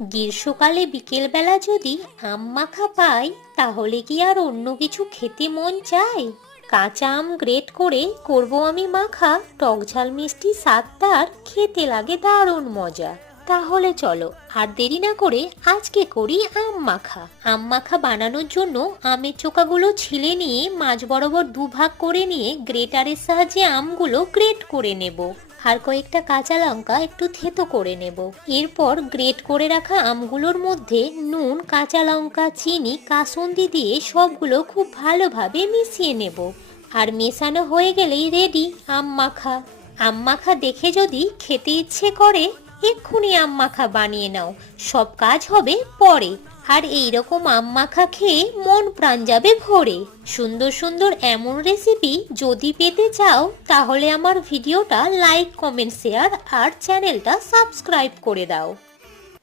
গ্রীষ্মকালে বিকেলবেলা যদি আম মাখা পাই তাহলে কি আর অন্য কিছু খেতে মন চায়? কাঁচা আম গ্রেট করে করব আমি মাখা, টক ঝাল মিষ্টি স্বাদ তার খেতে লাগে দারুণ মজা। তাহলে চলো আর দেরি না করে আজকে করি আম মাখা। আম মাখা বানানোর জন্য আমের চোকাগুলো ছিলে নিয়ে মাঝ বরাবর দুভাগ করে নিয়ে গ্রেটারের সাহায্যে আমগুলো গ্রেট করে নেব। আর কয়েকটা কাঁচা লঙ্কা একটু থেতো করে নেব। এরপর গ্রেট করে রাখা আমগুলোর মধ্যে নুন, কাঁচা লঙ্কা, চিনি, কাসুন্দি দিয়ে সবগুলো খুব ভালোভাবে মিশিয়ে নেব। আর মেশানো হয়ে গেলেই রেডি আম মাখা। আম মাখা দেখে যদি খেতে ইচ্ছে করে এক্ষুনি আম মাখা বানিয়ে নাও, সব কাজ হবে পরে। আর এইরকম আম মাখা খেয়ে মন প্রাণ যাবে ভরে। সুন্দর সুন্দর এমন রেসিপি যদি পেতে চাও তাহলে আমার ভিডিওটা লাইক, কমেন্ট, শেয়ার আর চ্যানেলটা সাবস্ক্রাইব করে দাও।